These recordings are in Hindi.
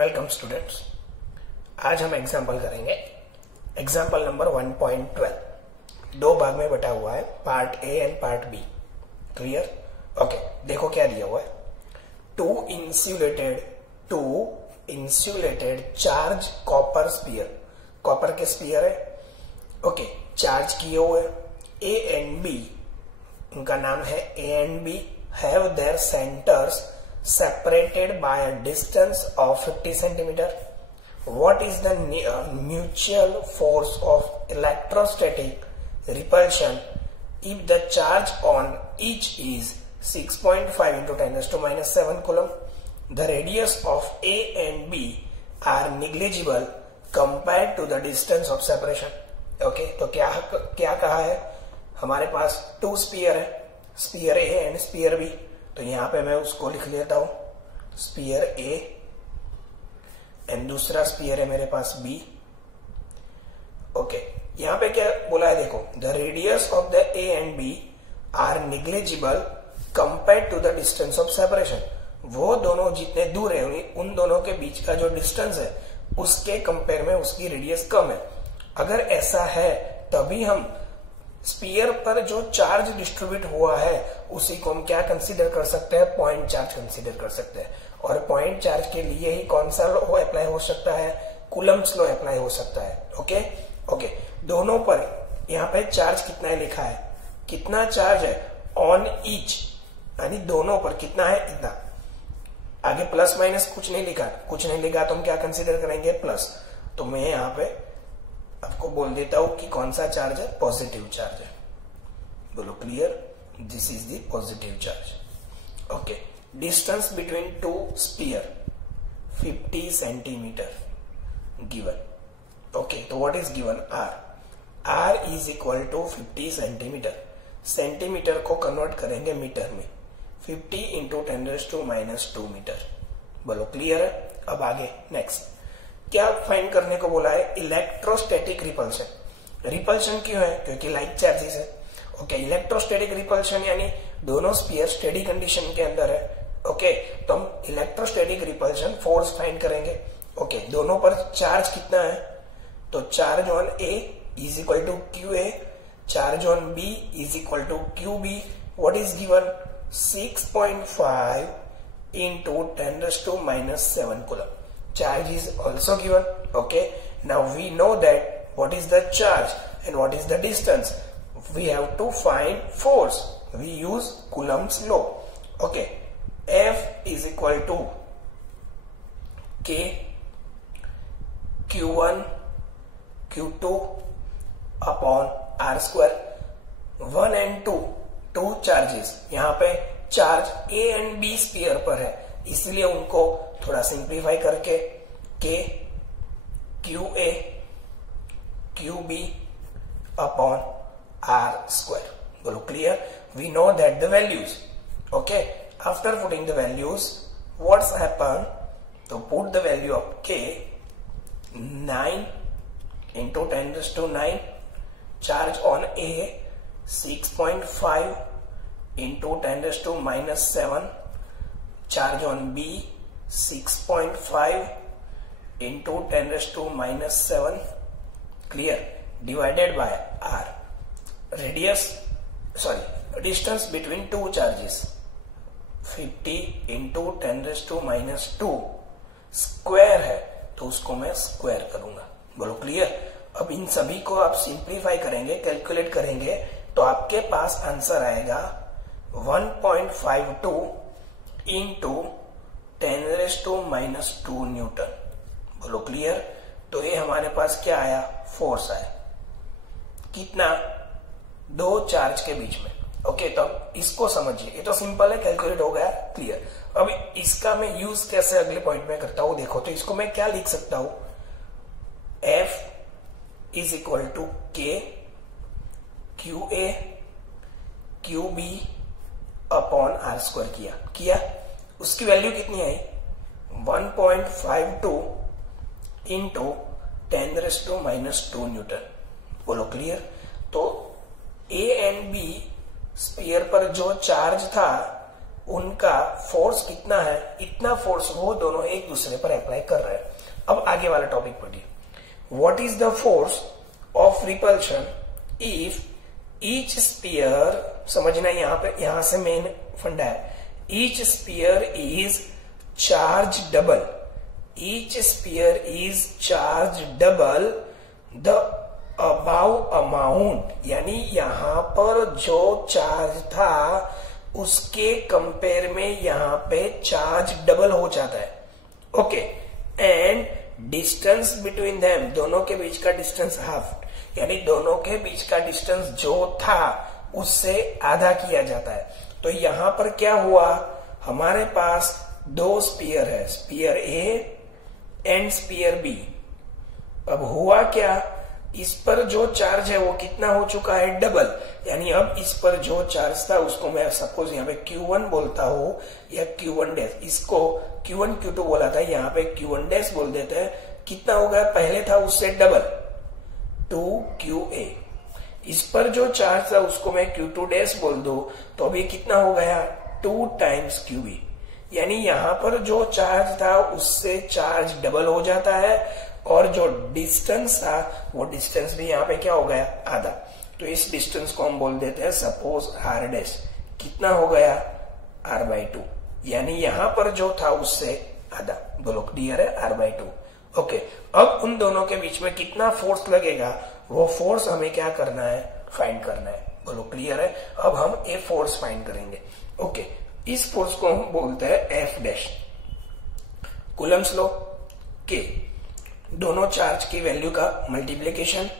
Welcome students. आज हम एग्जाम्पल करेंगे। एग्जाम्पल नंबर 1.12 दो भाग में बटा हुआ है, part A and part B. Clear? Okay, देखो क्या दिया हुआ है। Two insulated charge copper sphere, copper के स्पीयर है। ओके, चार्ज किए हुए ए एंड बी, उनका नाम है A and B, have their centres separated by a distance of 50 centimeter. What is the mutual force of electrostatic repulsion if the charge on each is 6.5 into 10 raised to minus 7 coulomb? The radius of A and B are negligible compared to the distance of separation. Okay, तो क्या कहा है? हमारे पास टू स्पीयर है, sphere A and sphere B. तो यहां पे मैं उसको लिख लेता हूं, स्पीयर ए एंड दूसरा स्पीयर है मेरे पास बी। ओके, यहां पे क्या बोला है देखो, the radius of the A and B are negligible compare to the distance of separation. वो दोनों जितने दूर है उन दोनों के बीच का जो डिस्टेंस है उसके कंपेयर में उसकी रेडियस कम है। अगर ऐसा है तभी हम स्पीयर पर जो चार्ज डिस्ट्रीब्यूट हुआ है उसी को हम क्या कंसीडर कर सकते हैं? पॉइंट चार्ज कंसीडर कर सकते हैं। और पॉइंट चार्ज के लिए ही कौन सा लॉ अप्लाई हो सकता है? कूलम्ब्स लॉ अप्लाई हो सकता है। ओके, दोनों पर यहाँ पे चार्ज कितना है लिखा है, कितना चार्ज है ऑन ईच, यानी दोनों पर कितना है इतना। आगे प्लस माइनस कुछ नहीं लिखा तो हम क्या कंसीडर करेंगे? प्लस। तो मैं यहाँ पे आपको बोल देता हूं कि कौन सा चार्ज है? पॉजिटिव चार्ज है। बोलो clear? This is the positive charge. Okay, distance between two sphere 50 centimetre given. Okay, तो what is given? R is equal to 50 centimetre. Centimetre को कन्वर्ट करेंगे मीटर में, 50 इंटू 10 raised to minus 2 मीटर। बोलो क्लियर है? अब आगे नेक्स्ट क्या फाइंड करने को बोला है? Electrostatic repulsion. रिपल्शन क्यों है? क्योंकि लाइक चार्जेस है। ओके, इलेक्ट्रोस्टैटिक रिपल्शन यानी दोनों स्पीयर स्टेडी कंडीशन के अंदर है। ओके, तो हम इलेक्ट्रोस्टैटिक रिपल्शन फोर्स फाइंड करेंगे। ओके, दोनों पर चार्ज कितना है? तो charge on A is equal to Q A, charge on B is equal to Q B. What is given? 6.5 into 10 raised to minus 7 coulomb. Charge is also given. Okay, now we know that what is the charge and what is the distance. We have to find force. We use Coulomb's law. Okay, F is equal to K Q1 Q2 upon R square. 1 and 2 charges, यहाँ पे charge A and B sphere पर है, इसलिए उनको थोड़ा सिंप्लीफाई करके K Q A Q B upon R square. बोलो clear? We know that the values. Okay, after putting the values what's happen? तो put the value of K 9 into 10 raised to 9, charge on A 6.5 into 10 raised to minus 7, charge on B 6.5 into 10 raised to minus 7, clear, divided by R. Distance between two charges 50 into 10 raised to minus 2, square है तो उसको मैं स्क्वायर करूंगा। बोलो क्लियर? अब इन सभी को आप सिंप्लीफाई करेंगे, कैलकुलेट करेंगे तो आपके पास आंसर आएगा 1.52 into 10 raised to minus 2 newton. बोलो क्लियर? तो ये हमारे पास क्या आया? फोर्स आया। कितना? दो चार्ज के बीच में। ओके, तो अब इसको समझिए, ये तो सिंपल है, कैलकुलेट हो गया। क्लियर? अब इसका मैं यूज कैसे अगले पॉइंट में करता हूं देखो। तो इसको मैं क्या लिख सकता हूं? F is equal to K Q A Q B upon R square किया। उसकी वैल्यू कितनी आई? 1.52 into 10 raised to minus 2 newton. बोलो क्लियर? तो ए एंड बी स्पीयर पर जो चार्ज था उनका फोर्स कितना है, इतना फोर्स वो दोनों एक दूसरे पर अप्लाई कर रहे हैं। अब आगे वाला टॉपिक पढ़िए। What is the force of repulsion if each sphere, समझना यहां से मेन फंडा है, each sphere is charge double, each sphere is charge double the above amount, यानी यहां पर जो चार्ज था उसके कंपेयर में यहां पे चार्ज डबल हो जाता है। Okay, and distance between them, दोनों के बीच का डिस्टेंस हाफ, यानी दोनों के बीच का डिस्टेंस जो था उससे आधा किया जाता है। तो यहां पर क्या हुआ, हमारे पास दो स्पीयर है, sphere A and sphere B. अब हुआ क्या, इस पर जो चार्ज है वो कितना हो चुका है, डबल, यानी अब इस पर जो चार्ज था उसको मैं सपोज यहाँ पे Q1 बोलता हूं या Q1 डैश, इसको Q1 Q2 बोला था, यहाँ पे Q1 डैश बोल देते हैं। कितना हो गया, पहले था उससे डबल 2QA। इस पर जो चार्ज था उसको मैं Q2 डैश बोल दू तो अभी कितना हो गया 2 टाइम्स QB, यानी यहां पर जो चार्ज था उससे चार्ज डबल हो जाता है और जो डिस्टेंस था वो डिस्टेंस भी यहाँ पे क्या हो गया, आधा। तो इस डिस्टेंस को हम बोल देते हैं सपोज R डैश, कितना हो गया R/2, यानी यहां पर जो था उससे आधा। बोलो क्लियर है, R/2। ओके, अब उन दोनों के बीच में कितना फोर्स लगेगा, वो फोर्स हमें क्या करना है, फाइंड करना है। बोलो क्लियर है। अब हम ए फोर्स फाइंड करेंगे। ओके, इस फोर्स को हम बोलते हैं F डैश। कूलम्स लॉ के दोनों चार्ज की वैल्यू का multiplication,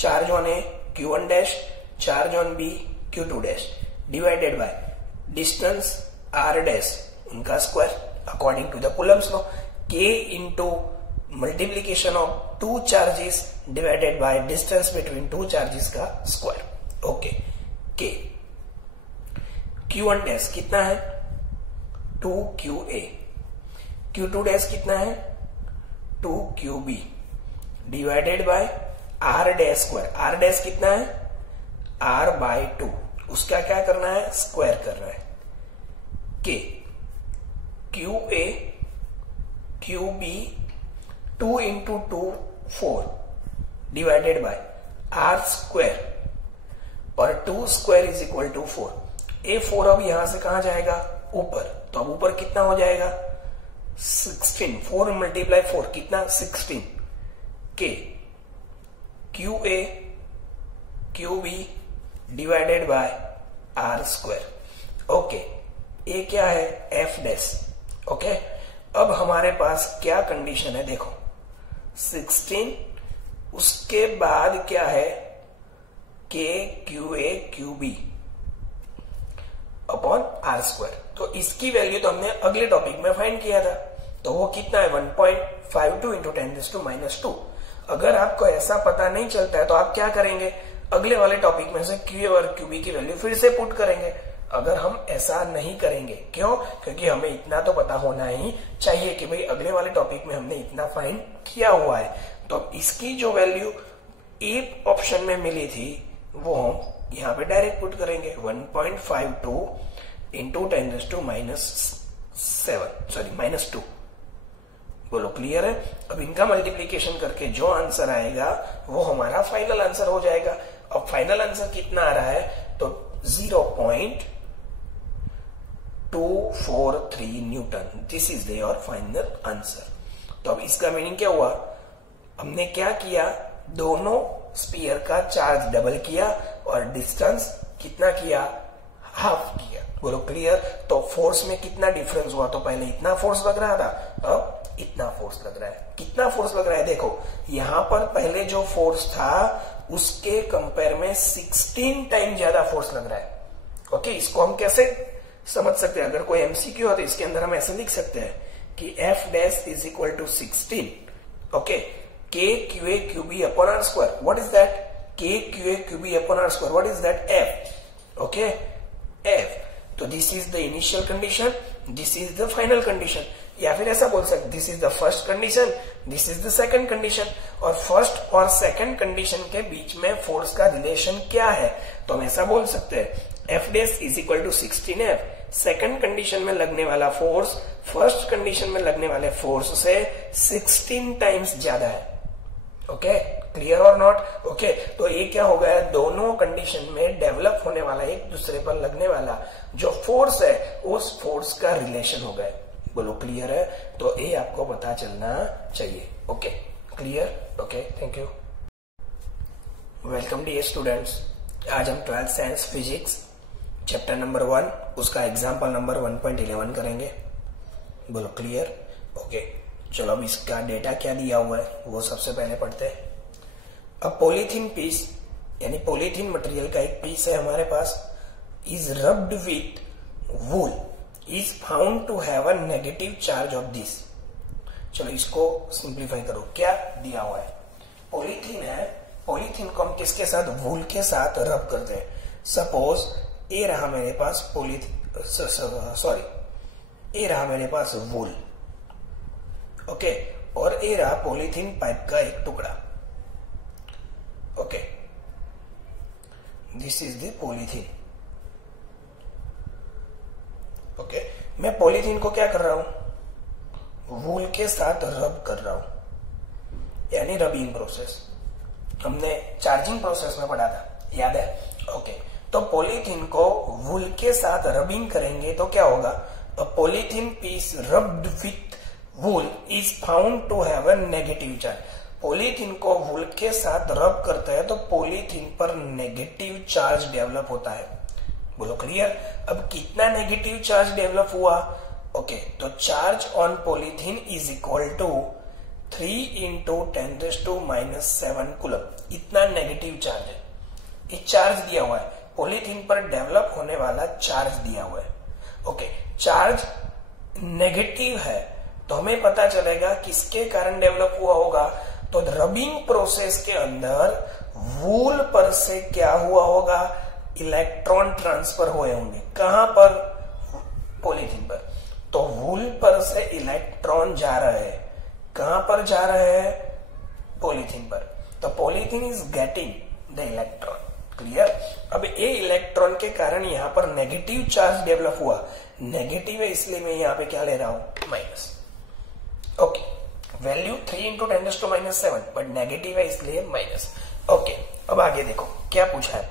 charge on A Q1 dash, charge on B Q2 dash, divided by distance R dash, उनका square according to the Coulomb's law. K into multiplication of two charges divided by distance between two charges का square. Okay, K Q1 dash कितना है 2QA, Q2 डैश कितना है 2QB, divided by R dash square. R dash कितना है R/2, उसका क्या करना है, स्क्वायर करना है। K QA QB 2 into 2 4 divided by R square, और 2 square is equal to 4। A4 अब यहां से कहां जाएगा, ऊपर, तो अब ऊपर कितना हो जाएगा 16, 4 मल्टीप्लाई 4 कितना 16। K QA QB divided by R square. Okay, ए क्या है F डैश। ओके, अब हमारे पास क्या कंडीशन है, देखो 16, उसके बाद क्या है K QA QB upon R square. तो इसकी वैल्यू तो हमने अगले टॉपिक में फाइंड किया था, तो वो कितना है 1.52 इंटू 10⁻²। अगर आपको ऐसा पता नहीं चलता है तो आप क्या करेंगे, अगले वाले टॉपिक में से QA और QB की वैल्यू फिर से पुट करेंगे। अगर हम ऐसा नहीं करेंगे, क्यों, क्योंकि हमें इतना तो पता होना ही चाहिए कि भाई अगले वाले टॉपिक में हमने इतना फाइंड किया हुआ है। तो इसकी जो वैल्यू ए ऑप्शन में मिली थी वो हम यहाँ पे डायरेक्ट पुट करेंगे 1.52 इंटू 10⁻²। बोलो क्लियर है। अब इनका मल्टीप्लीकेशन करके जो आंसर आएगा वो हमारा फाइनल आंसर हो जाएगा। अब फाइनल आंसर कितना आ रहा है, तो 0.243 Newton. This is your final answer. तो अब इसका मीनिंग क्या हुआ, हमने क्या किया, दोनों स्पीयर का चार्ज डबल किया और डिस्टेंस कितना किया, हाफ किया। बोलो क्लियर। तो फोर्स में कितना डिफरेंस हुआ, तो पहले इतना फोर्स लग रहा था, अब इतना फोर्स लग रहा है। कितना फोर्स लग रहा है, देखो यहां पर पहले जो फोर्स था उसके कंपेयर में 16 टाइम ज्यादा फोर्स लग रहा है। ओके, इसको हम कैसे समझ सकते हैं, अगर कोई एमसीक्यू हो तो इसके अंदर हम ऐसे लिख सकते हैं कि F dash is equal to 16, okay, K QA QB upon R square. What is that? K QA QB upon R square. What is that? F. Okay, F. तो this is the initial condition, this is the final condition. या फिर ऐसा बोल सकते, this is the first condition, this is the second condition. और फर्स्ट और सेकंड कंडीशन के बीच में फोर्स का रिलेशन क्या है, तो हम ऐसा बोल सकते हैं F dash is equal to 16F, second condition में लगने वाला फोर्स फर्स्ट कंडीशन में लगने वाले फोर्स से 16 टाइम्स ज्यादा है। ओके, क्लियर और नॉट? ओके, तो ये क्या हो गया, दोनों कंडीशन में डेवलप होने वाला एक दूसरे पर लगने वाला जो फोर्स है उस फोर्स का रिलेशन हो गया। बोलो क्लियर है? तो ये आपको पता चलना चाहिए। Okay, clear? Okay, thank you. Welcome dear students, आज हम 12th science physics chapter number 1 उसका एग्जाम्पल नंबर 1.11 करेंगे। बोलो क्लियर? ओके, चलो अब इसका डेटा क्या दिया हुआ है वो सबसे पहले पढ़ते हैं। अब पॉलीथीन पीस यानी पॉलीथीन मटेरियल का एक पीस है हमारे पास, is rubbed with wool, is found to have a negative charge of this. चलो इसको सिंप्लीफाई करो, क्या दिया हुआ है, पॉलीथीन है, पॉलीथीन को हम किसके साथ, वूल के साथ रब करते हैं। सपोज ये रहा मेरे पास पॉलीथीन, सॉरी ये रहा मेरे पास वूल, ओके, और ये रहा पॉलीथीन पाइप का एक टुकड़ा। Okay, this is the polythene. Okay, मैं पॉलीथीन को क्या कर रहा हूं, वूल के साथ रब कर रहा हूं, यानी रबिंग प्रोसेस। हमने चार्जिंग प्रोसेस में पढ़ा था, याद है? ओके, तो पॉलीथीन को वूल के साथ रबिंग करेंगे तो क्या होगा, a polythene piece rubbed with wool is found to have a negative charge. Polythene को वूल के साथ रब करते हैं तो पॉलीथीन पर नेगेटिव चार्ज डेवलप होता है। बोलो क्लियर? अब कितना नेगेटिव चार्ज डेवलप हुआ? ओके, तो charge on polythene is equal to 3 × 10⁻⁷ coulomb. इतना नेगेटिव चार्ज है, ये चार्ज दिया हुआ है, पॉलीथीन पर डेवलप होने वाला चार्ज दिया हुआ है। ओके, चार्ज नेगेटिव है तो हमें पता चलेगा किसके कारण डेवलप हुआ होगा, तो रबिंग प्रोसेस के अंदर वूल पर से क्या हुआ होगा, इलेक्ट्रॉन ट्रांसफर हुए होंगे। कहां पर? पॉलीथीन पर। तो वूल पर से इलेक्ट्रॉन जा रहे हैं, कहां पर जा रहे हैं? पॉलीथीन पर। तो polythene is getting the electron. Clear? अब ये इलेक्ट्रॉन के कारण यहां पर नेगेटिव चार्ज डेवलप हुआ, नेगेटिव है इसलिए मैं यहां पे क्या ले रहा हूं, minus. Okay, value 3 × 10⁻⁷, but negative है इसलिए माइनस। ओके, अब आगे देखो क्या पूछा है,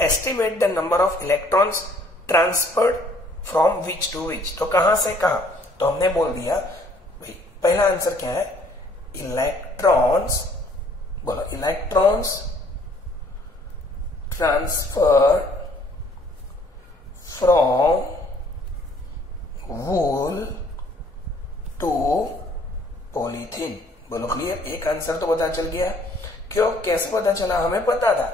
estimate the number of electrons transferred from which to which. तो कहां से कहां? तो हमने बोल दिया भाई, पहला आंसर क्या है, इलेक्ट्रॉन्स। बोलो, electrons transfer from wool to polythene. बोलो क्लियर? एक आंसर तो पता चल गया। क्यों, कैसे पता चला? हमें पता था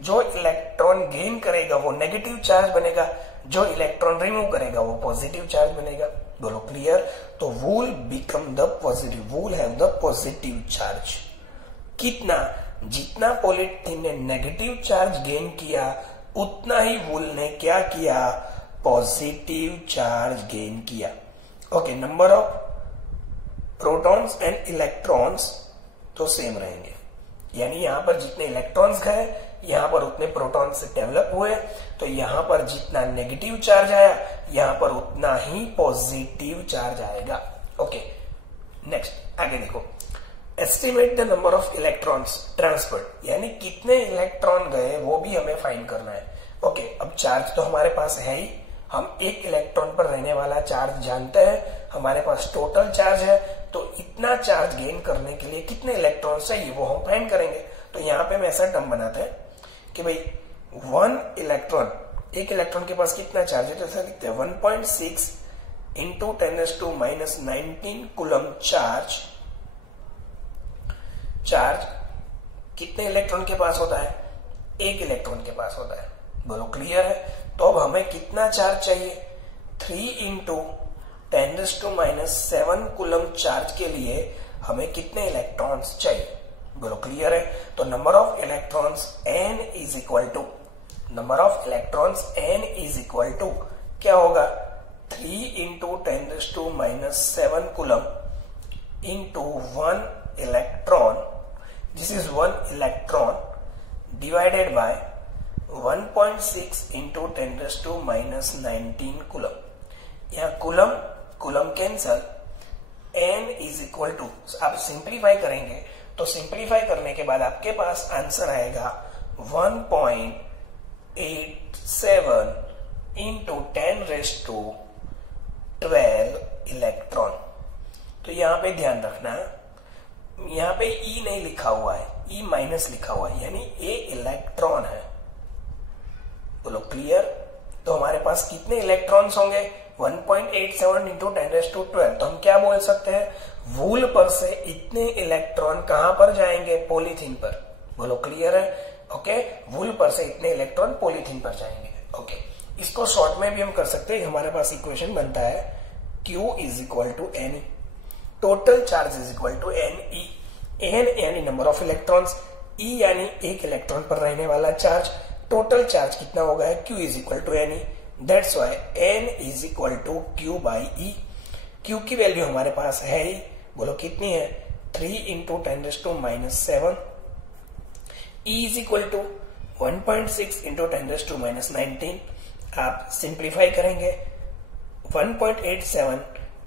जो इलेक्ट्रॉन गेन करेगा वो नेगेटिव चार्ज बनेगा, जो इलेक्ट्रॉन रिमूव करेगा वो पॉजिटिव चार्ज बनेगा। बोलो क्लियर? तो wool become the positive, wool have the positive charge. कितना? जितना पॉलीथीन ने नेगेटिव चार्ज गेन किया उतना ही वूल ने क्या किया, पॉजिटिव चार्ज गेन किया। Okay, number of protons and electrons तो सेम रहेंगे, यानी यहां पर जितने इलेक्ट्रॉन्स गए यहां पर उतने प्रोटॉन्स डेवलप हुए, तो यहां पर जितना नेगेटिव चार्ज आया यहां पर उतना ही पॉजिटिव चार्ज आएगा। ओके, नेक्स्ट आगे देखो, estimate the number of electrons transferred, यानी कितने इलेक्ट्रॉन गए वो भी हमें फाइंड करना है। ओके, अब चार्ज तो हमारे पास है ही, हम एक इलेक्ट्रॉन पर रहने वाला चार्ज जानते हैं, हमारे पास टोटल चार्ज है, तो इतना चार्ज गेन करने के लिए कितने इलेक्ट्रॉन चाहिए वो हम फाइंड करेंगे। तो यहाँ पे हम ऐसा टर्म बनाते हैं कि भाई 1 इलेक्ट्रॉन, एक इलेक्ट्रॉन के पास कितना चार्ज है, तो ऐसा लिखते हैं 1.6 × 10⁻⁹ कूलम चार्ज। चार्ज कितने इलेक्ट्रॉन के पास होता है? एक इलेक्ट्रॉन के पास होता है। बोलो क्लियर है? तो अब हमें कितना चार्ज चाहिए, 3 × 10⁻⁷ कूलम चार्ज के लिए हमें कितने इलेक्ट्रॉन्स चाहिए? बोलो क्लियर है? तो number of electrons n is equal to, number of electrons n is equal to क्या होगा, 3 × 10⁻⁷ coulomb into 1 electron, this is 1 electron divided by 1.6 × 10⁻⁹ coulomb. यहाँ coulomb coulomb cancel, n is equal to, आप सिंप्लीफाई करेंगे तो सिंप्लीफाई करने के बाद आपके पास आंसर आएगा 1.87 इंटू 10⁻12 इलेक्ट्रॉन। तो यहाँ पे ध्यान रखना, यहाँ पे E नहीं लिखा हुआ है, E माइनस लिखा हुआ है, यानी A इलेक्ट्रॉन है। बोलो क्लियर। तो हमारे पास कितने इलेक्ट्रॉन्स होंगे? 1.87 इंटू 10⁻12। तो हम क्या बोल सकते हैं? वूल पर से इतने इलेक्ट्रॉन कहां पर जाएंगे? पॉलीथीन पर। बोलो क्लियर है? ओके, वूल पर से इतने इलेक्ट्रॉन पॉलीथीन पर जाएंगे। ओके, इसको शॉर्ट में भी हम कर सकते हैं। हमारे पास इक्वेशन बनता है Q is equal to N, total charge is equal to NE। N यानी नंबर ऑफ इलेक्ट्रॉन्स, E यानी एक इलेक्ट्रॉन पर रहने वाला चार्ज। टोटल चार्ज कितना होगा? Q is equal to NE। That's why N is equal to Q by E। Q की वैल्यू हमारे पास है ही, बोलो कितनी है? 3 into 10⁻⁻7। E is equal to 1.6 into 10⁻⁻19। आप सिंप्लीफाई करेंगे 1.87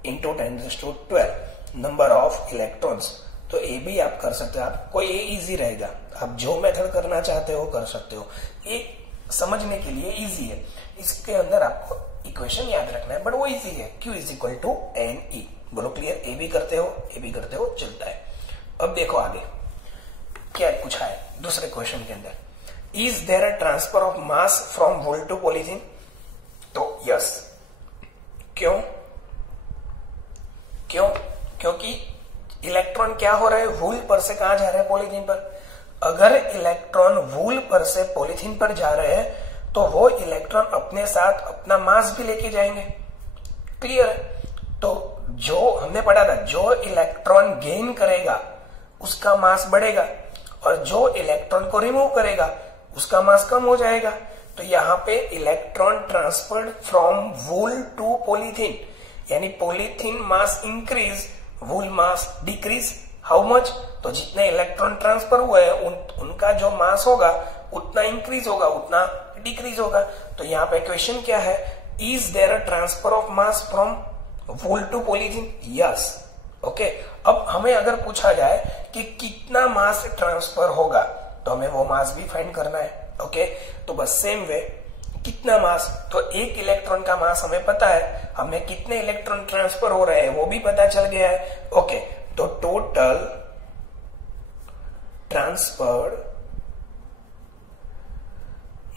इंटू 10⁻12 नंबर ऑफ इलेक्ट्रॉन्स। तो ए भी आप कर सकते हो, आपको ये इजी रहेगा। आप जो मेथड करना चाहते हो कर सकते हो, ये समझने के लिए इजी है। इसके अंदर आपको इक्वेशन याद रखना है, बट वो इजी है। Q is equal to NE। बोलो क्लियर। ए भी करते हो, ए भी करते हो, चलता है। अब देखो आगे क्या पूछा है दूसरे क्वेश्चन के अंदर, is there a transfer of mass from wool to polythene? तो यस। क्यों? क्योंकि इलेक्ट्रॉन क्या हो रहा है? वूल पर से कहां जा रहे हैं? पॉलीथीन पर। अगर इलेक्ट्रॉन वूल पर से पॉलीथीन पर जा रहे हैं तो वो इलेक्ट्रॉन अपने साथ अपना मास भी लेके जाएंगे। क्लियर है? तो जो हमने पढ़ा था, जो इलेक्ट्रॉन गेन करेगा उसका मास बढ़ेगा, और जो इलेक्ट्रॉन को रिमूव करेगा उसका मास कम हो जाएगा। तो यहाँ पे electron transferred from wool to polythene, यानी polythene mass increase, wool mass decrease. How much? तो जितने इलेक्ट्रॉन ट्रांसफर हुए हैं उनका जो मास होगा उतना इंक्रीज होगा, उतना डिक्रीज होगा। तो यहाँ पे क्वेश्चन क्या है? Is there a transfer of mass from wool to polythene? Yes. Okay, अब हमें अगर पूछा जाए कि कितना मास ट्रांसफर होगा तो हमें वो मास भी फाइंड करना है। ओके, तो बस सेम वे, कितना मास? तो एक इलेक्ट्रॉन का मास हमें पता है, हमें कितने इलेक्ट्रॉन ट्रांसफर हो रहे हैं वो भी पता चल गया है। ओके, तो total transferred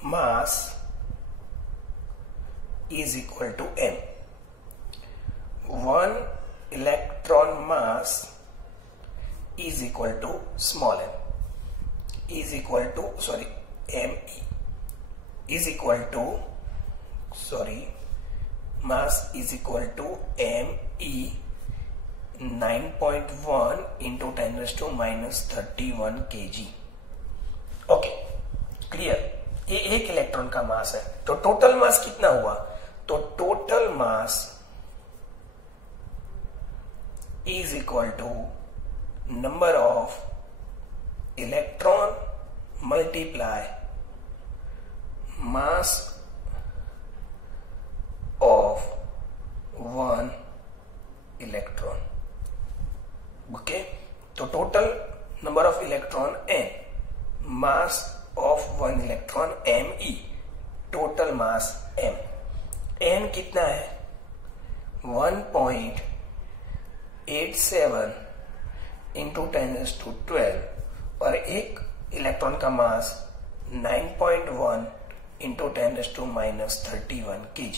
mass is equal to n। 1 electron mass is equal to small m is equal to me is equal to mass is equal to me 9.1 into 10⁻31 kg। Okay, clear. ये एक इलेक्ट्रॉन का मास है। तो टोटल मास कितना हुआ? तो total mass is equal to number of electron multiply mass of one electron। Okay, तो total number of electron n, mass of one electron me, total mass m। n कितना है? 1.87 इंटू 10⁻12 और एक इलेक्ट्रॉन का मास 9.1 इंटू 10⁻31 kg।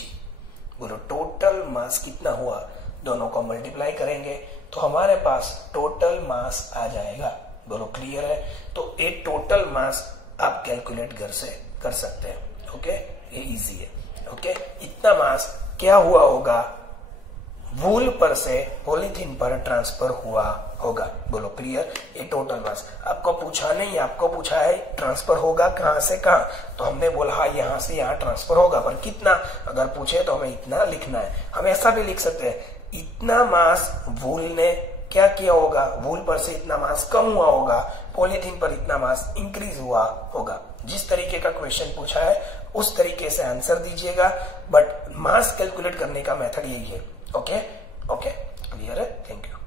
बोलो टोटल मास कितना हुआ? दोनों को मल्टीप्लाई करेंगे तो हमारे पास टोटल मास आ जाएगा। बोलो क्लियर है? तो एक टोटल मास आप कैलकुलेट घर से कर सकते हैं। ओके, ये इजी है। ओके, इतना मास क्या हुआ होगा? वूल पर से पॉलीथीन पर ट्रांसफर हुआ होगा। बोलो क्लियर? ये टोटल मास आपको पूछा नहीं, आपको पूछा है ट्रांसफर होगा कहां से कहां, तो हमने बोला हाँ यहां से यहां ट्रांसफर होगा, पर कितना? अगर पूछे तो हमें इतना लिखना है। हम ऐसा भी लिख सकते हैं, इतना मास वूल ने क्या किया होगा, वूल पर से इतना मास कम हुआ होगा, पॉलीथीन पर इतना मास इंक्रीज हुआ होगा। जिस तरीके का क्वेश्चन पूछा है उस तरीके से आंसर दीजिएगा, बट मास कैलकुलेट करने का मेथड यही है। ओके, क्लियर है? Thank you.